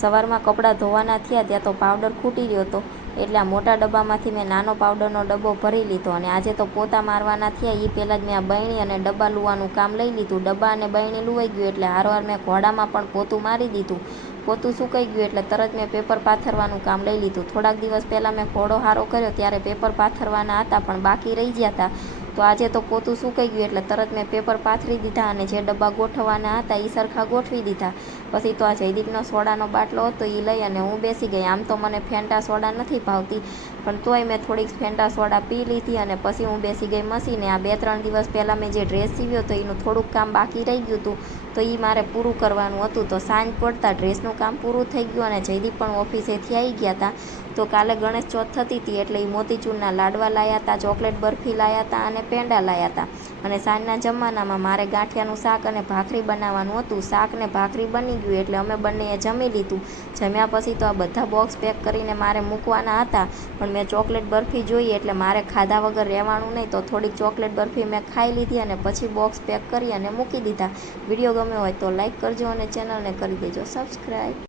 સવારમાં કપડાં ધોવાના થયા ત્યાં તો પાવડર ખૂટી રહ્યો હતો, એટલે આ મોટા ડબ્બામાંથી મેં નાનો પાવડરનો ડબ્બો ભરી લીધો. અને આજે તો પોતા મારવાના થયા એ પહેલાં જ મેં આ બરણી અને ડબ્બા લુવાનું કામ લઈ લીધું. ડબ્બા અને બરણી લુવાઈ ગયું એટલે હારવાર મેં ઘોડામાં પણ પોતું મારી દીધું. પોતું સુકાઈ ગયું એટલે તરત મેં પેપર પાથરવાનું કામ લઈ લીધું. થોડાક દિવસ પહેલાં મેં ઘોડો હારો કર્યો ત્યારે પેપર પાથરવાના હતા પણ બાકી રહી ગયા હતા. તો આજે તો પોતું સુકાઈ ગયું એટલે તરત મેં પેપર પાથરી દીધા અને જે ડબ્બા ગોઠવવાના હતા એ સરખા ગોઠવી દીધા. પછી તો આ જયદીપનો સોડાનો બાટલો હતો એ લઈ અને હું બેસી ગઈ. આમ તો મને ફેન્ટા સોડા નથી ભાવતી, પણ તોય મેં થોડીક ફેન્ટા સોડા પી લીધી અને પછી હું બેસી ગઈ મશીને. આ 2-3 દિવસ પહેલાં મેં જે ડ્રેસ સીવ્યો તો એનું થોડુંક કામ બાકી રહી ગયું હતું, તો એ મારે પૂરું કરવાનું હતું. તો સાંજ પડતા ડ્રેસનું કામ પૂરું થઈ ગયું અને જયદીપ પણ ઓફિસેથી આવી ગયા હતા. તો કાલે ગણેશ ચોથ થતી હતી એટલે એ મોતીચૂરના લાડવા લાવ્યા હતા, ચોકલેટ બરફી લાવ્યા હતા અને પેંડા લાવ્યા હતા. અને સાંજના જમવાનામાં મારે ગાંઠિયાનું શાક અને ભાખરી બનાવવાનું હતું. શાક ને ભાખરી બની ગયું એટલે અમે બંનેએ જમી લીધું. જમ્યા પછી તો આ બધા બોક્સ પેક કરીને મારે મૂકવાના હતા, પણ મેં ચોકલેટ બરફી જોઈ એટલે મારે ખાધા વગર રહેવાનું નહીં. તો થોડીક ચોકલેટ બરફી મેં ખાઈ લીધી અને પછી બોક્સ પેક કરી અને મૂકી દીધા. વિડીયો ગમ્યો હોય તો લાઈક કરજો અને ચેનલને કરી દેજો સબસ્ક્રાઈબ.